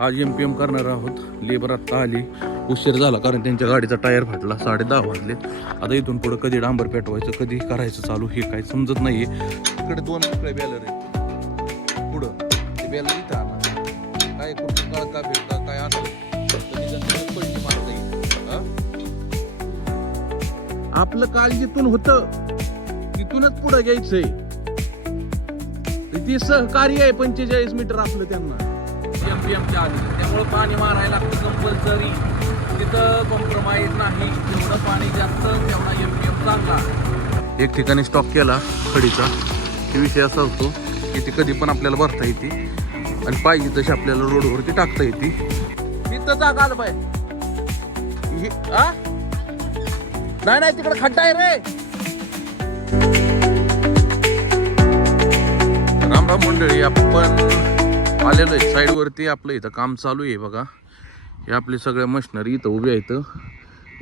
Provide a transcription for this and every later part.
आज एम करणार आहोत. लेबर आत्ता आली, उशीर झाला कारण त्यांच्या गाडीचा टायर फाटला. 10:30 वाजले. आता इथून पुढं कधी डांबर पेटवायचं, कधी करायचं चालू हे काही समजत नाहीये. इकडे 2 मोकळे बॅलर आहेत पुढं. ते बॅलर इथं आणा. काय कुठं का भेटता काय आणलं पलटी मारता येईल. आपलं काळ जिथून होतं तिथूनच पुढं घ्यायचंय. ते सहकार्य आहे 45 मीटर आपलं त्यांना एमपीएमच्या आधी. त्यामुळे पाणी मारायला लागतं कंपल्सरी. तिथं कॉम्प्रोमाइज नाही. जेवढं पाणी जास्त तेवढा एमपीएम चांगला. एक ठिकाणी स्टॉक केला खडीचा की विषय असा होतो की ती कधी पण आपल्याला भरता येते आणि पाहिजे तशी आपल्याला रोडवरती टाकता येते. तिथं जागा आलं पाय. नाही नाही तिकडे खड्डा आहे रे. रामराम मंडळी, आपण आलेलो आहे साईड वरती. आपलं इथं काम चालू आहे बघा. हे आपले सगळ्या मशिनरी इथं उभे आहेत,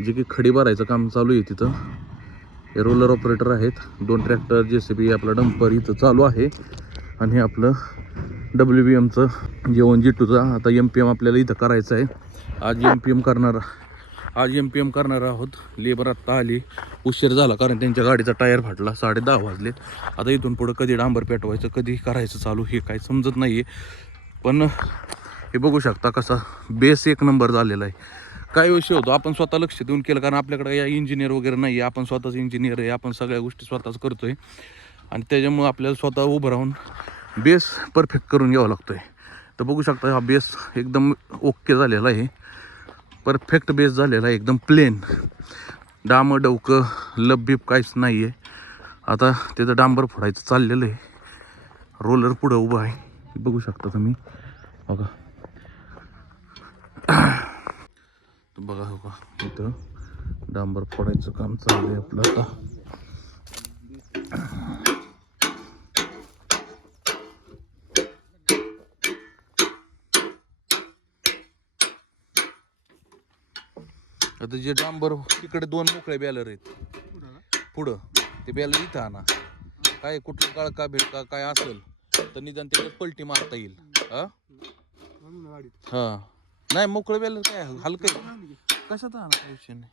जे की खडी भरायचं काम चालू आहे तिथं. हे रोलर ऑपरेटर आहेत, 2 ट्रॅक्टर, JCB, आपला डंपर इथं चालू आहे. आणि हे आपलं WBMचं G1 G2चा आता MPM आपल्याला इथं करायचं आहे. आज एमपीएम करणार आहोत. लेबर आत्ता आली, उशीर झाला कारण त्यांच्या गाडीचा टायर फाटला. 10:30 वाजले. आता इथून पुढं कधी डांबर पेटवायचं, कधी करायचं चालू हे काही समजत नाहीये. पण हे बघू शकता कसा बेस 1 नंबर झालेला आहे. काय विषय होतो, आपण स्वतः लक्ष देऊन केलं कारण आपल्याकडे या इंजिनियर वगैरे नाही आहे. आपण स्वतःच इंजिनियर आहे. आपण सगळ्या गोष्टी स्वतःच करतोय आणि त्याच्यामुळं आपल्याला स्वतः उभं राहून बेस परफेक्ट करून घ्यावा लागतोय. तर बघू शकता हा बेस एकदम ओके झालेला आहे. परफेक्ट बेस झालेला आहे, एकदम प्लेन. डामं डवकं लबबीप काहीच नाही आहे. आता त्याचं डांबर फोडायचं चाललेलं आहे. रोलर पुढं उभं आहे, बघू शकता तुम्ही. बघा बघा बघा इथं डांबर फोडायचं काम चालू आहे आपलं आता. आता जे डांबर तिकडे 2 मोकळे बॅलर आहेत पुढं. ते बॅलर इथं आणा. काय कुठलं काळका भेटका काय असेल तर निदान त्याच्यात पलटी मारता येईल. हा नाही मोकळे बॅलर काय हलकं कशात आणा, काय विषय नाही.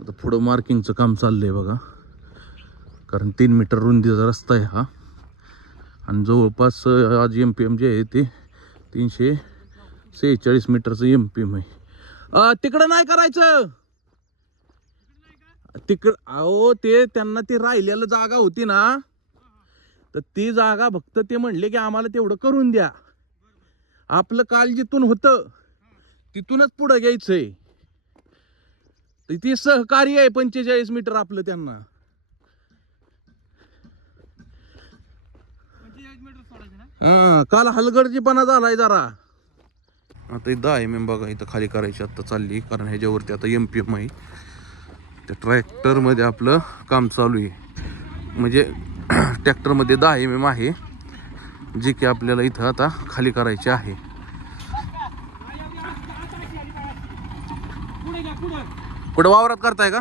आता पुढं मार्किंगचं काम चाललंय बघा. कारण 3 मीटर रुंदीचा रस्ता आहे हा. आणि जवळपास आज MPM जे आहे ते 346 मीटरचं MPM आहे. तिकडं नाही करायचं. अहो ते त्यांना ती राहिलेलं जागा होती ना, तर ती जागा फक्त ते म्हणले की आम्हाला तेवढं करून द्या. आपलं काल जिथून होतं तिथूनच पुढं घ्यायचंय. ते सहकार्य आहे 45 मीटर आपलं त्यांना. काल हलगर्जीपणा झालाय जरा. आता 10 mm बघा इथं खाली करायची आता चालली. कारण ह्याच्यावरती आता MPM आहे. त्या ट्रॅक्टरमध्ये आपलं काम चालू आहे. म्हणजे ट्रॅक्टरमध्ये 10 mm आहे, जे की आपल्याला इथं आता खाली करायचे आहे. कुठं वावरात करताय का?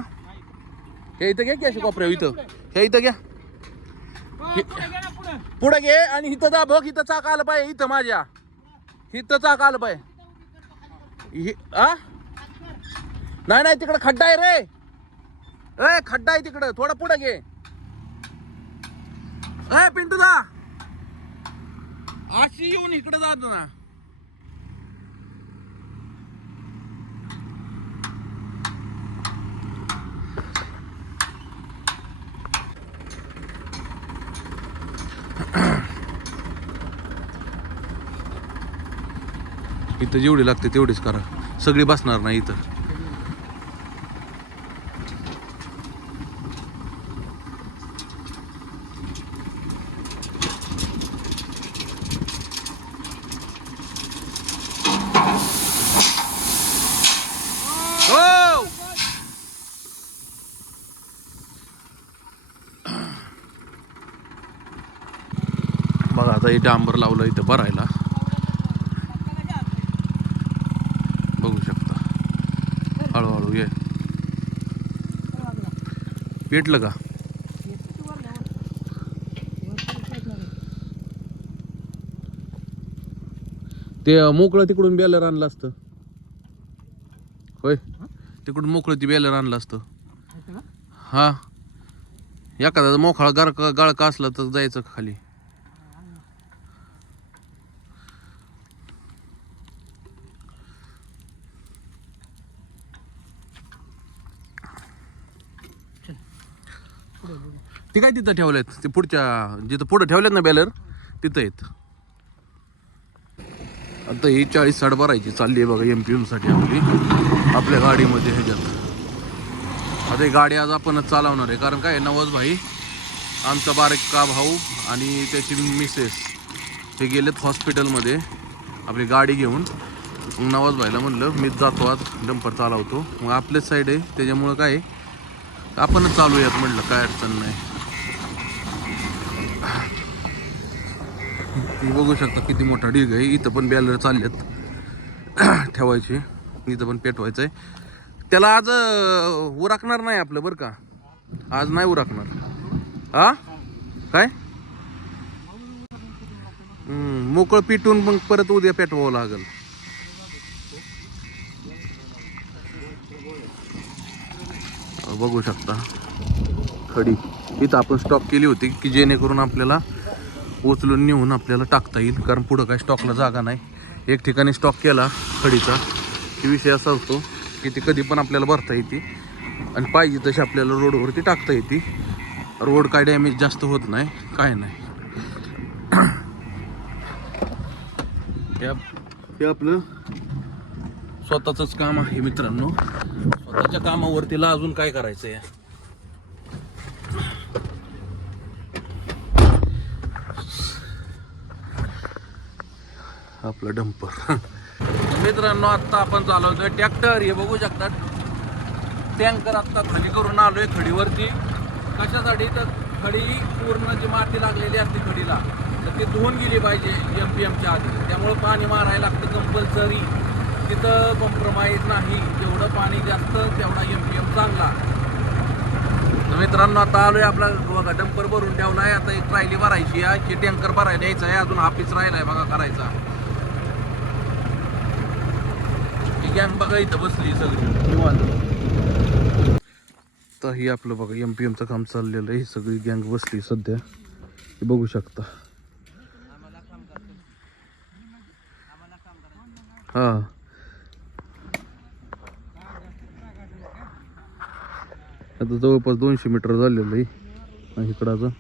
हे इथं घ्या की अशी कोपऱ्या इथं. हे इथं घ्या, पुढे घे आणि इथं जा. बघ इथं चाक आलं पाहिजे. इथं माझ्या इथं चाक आलं पाहिजे. नाही नाही तिकडं खड्डा आहे रे. खड्डा आहे तिकडं, थोडं पुढे घे. पिंटू दा अशी येऊन इकडे जात ना. इथं जेवढी लागते तेवढीच करा, सगळी बसणार नाही इथं. बघा आता हे डांबर लावलं इथं भरायला. हळूहळू ये. पेटलं का? ते मोकळं तिकडून बॅलर आणलं असतं होय, तिकडून मोकळं ती बॅलर आणलं असतं. हा, एखादा मोकळा गाळका असला तर जायचं खाली. ती काय तिथं ठेवल्यात, ते पुढच्या जिथं पुढं ठेवल्यात ना बॅलर तिथं आहेत. आता ही 40 साठ भरायची चालली आहे बघा MPM साठी आपली, आपल्या गाडीमध्ये ह्याच्यात. आता ही गाडी आज आपणच चालवणार आहे, कारण काय नवाज भाई आमचा बारीक का भाऊ आणि त्याची मिसेस हे गेलेत हॉस्पिटलमध्ये आपली गाडी घेऊन. मग नवाज भाईला म्हणलं मीच जातो आज, डंपर चालवतो. मग आपलेच साईड आहे त्याच्यामुळं काय आपणच चालूयात म्हटलं, काय अडचण नाही. ती बघू शकता किती मोठा ढीग आहे. इथं पण बॅलर चाललेत ठेवायचे, इथं पण पेटवायचं आहे. त्याला आज उरकणार नाही आपलं बरं का, आज नाही उरकणार. हा काय मोकळं पिटून मग परत उद्या पेटवावं लागेल. बघू शकता खडी इथं आपण स्टॉक केली होती की जेणेकरून आपल्याला उचलून नेऊन आपल्याला टाकता येईल, कारण पुढं काय स्टॉकला जागा नाही. एक ठिकाणी स्टॉक केला खडीचा की विषय असा होतो की ती कधी पण आपल्याला भरता येते आणि पाहिजे तशी आपल्याला रोडवरती टाकता येते. रोड काय डॅमेज जास्त होत नाही, काय नाही. हे आपलं स्वतःच काम आहे मित्रांनो. स्वतःच्या कामावरती अजून काय करायचं आहे. आपलं डंपर मित्रांनो. आता आपण चालवतोय ट्रॅक्टर. हे बघू शकता टँकर आता खाली करून आलोय खडीवरती. कशासाठी तर खडी पूर्ण जी माती लागलेली असते खडीला तर ती धुवून गेली पाहिजे MPMच्या आधी. त्यामुळं पाणी मारायला लागतं कंपल्सरी. तिथं कॉम्प्रोमाइज नाही, जेवढं पाणी जास्त तेवढा MPM चांगला. तर मित्रांनो आता आलोय, आपला बघा डंपर भरून ठेवला आहे. आता एक ट्रायली भरायची आहे की टँकर भरायला द्यायचा आहे. अजून हाफीच राहिला आहे बघा करायचा. गँग बघा इथं बसली सगळी निवांत. तर ही आपलं बघा MPMचं काम चाललेलं आहे. सगळी गँग बसली सध्या, हे बघू शकता. हा आता जवळपास 200 मीटर झालेलं आहे आणि इकडं अजून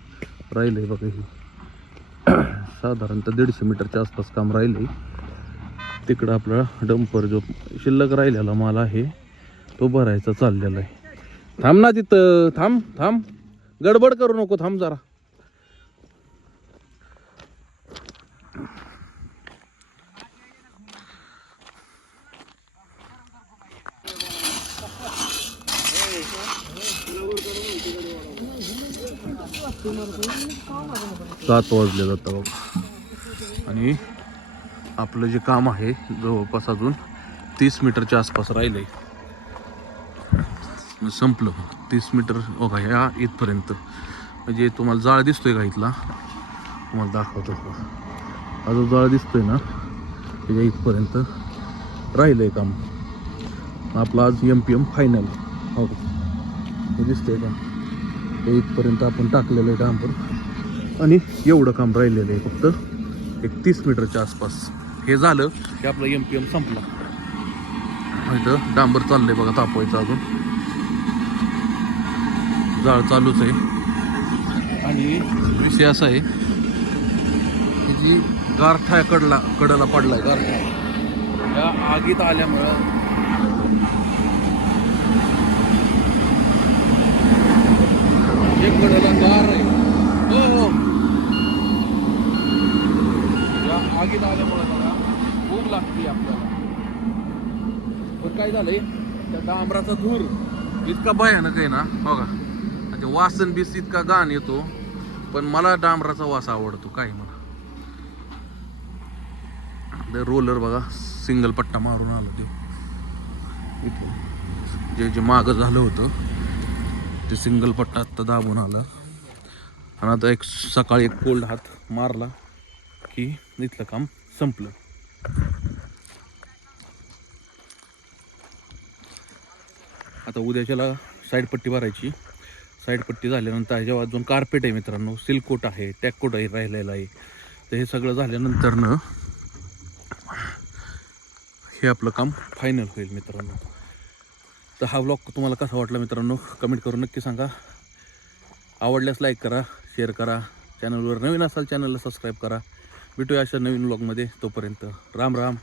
राहिलं आहे बघा. ही साधारणतः 150 मीटरच्या आसपास काम राहिलं आहे. तिकडं आपला डंपर जो शिल्लक राहिलेला माल आहे तो भरायचा चाललेला आहे. थांब ना तिथं, थांब थांब, गडबड करू नको, थांब जरा. सात वाजले जातं बघा आणि आपलं जे काम आहे जवळपास अजून 30 मीटरच्या आसपास राहिलंय. संपलं 30 मीटर बघा ह्या इथपर्यंत. म्हणजे तुम्हाला जाळ दिसतोय का इथला, तुम्हाला दाखवतो. हा जो जाळ दिसतोय ना त्याच्या इथपर्यंत राहिलंय काम. आपलं आज MPM फायनल हो हे दिसतंय का, हे इथपर्यंत आपण टाकलेलं आहे डांबर आणि एवढं काम राहिलेलं आहे फक्त एक 30 मीटरच्या आसपास. हे झालं की आपलं MPM संपला. इथं डांबर चाललंय बघा तापवायचं, अजून जाळ चालूच आहे. आणि विषय असा आहे की जी गारठा कडेला पडलाय, गारठा या आगीत आल्यामुळं जे कडेला गार आहे हो या आगीत आल्यामुळं बघा भूक लागते आपल्याला. पण काय झालंय त्या डांबराचा धूर इतका भयानक आहे ना बघा, म्हणजे वासन बीस इतका घाण येतो. पण मला डांबराचा वास आवडतो काय मला. रोलर बघा सिंगल पट्टा मारून आलो ते इथे जे जे मागं झालं होतं ते सिंगल पट्टा आत्ता दाबून आला आणि आता एक सकाळी एक कोल्ड हात मारला की इथलं काम संपलं. आता उद्याच्याला साईड पट्टी भरायची. साईड पट्टी झाल्यानंतर ह्याच्या अजून कार्पेट आहे मित्रांनो, सिल्कोट आहे, टॅककोट आहे राहिलेला आहे. तर हे सगळं झाल्यानंतरनं हे आपलं काम फायनल होईल मित्रांनो. तर हा व्लॉग तुम्हाला कसा वाटला मित्रांनो कमेंट करून नक्की सांगा. आवडल्यास लाईक करा, शेअर करा. चॅनलवर नवीन असाल चॅनलला सबस्क्राईब करा. भेटूया अशा नवीन व्लॉगमध्ये. तोपर्यंत राम राम.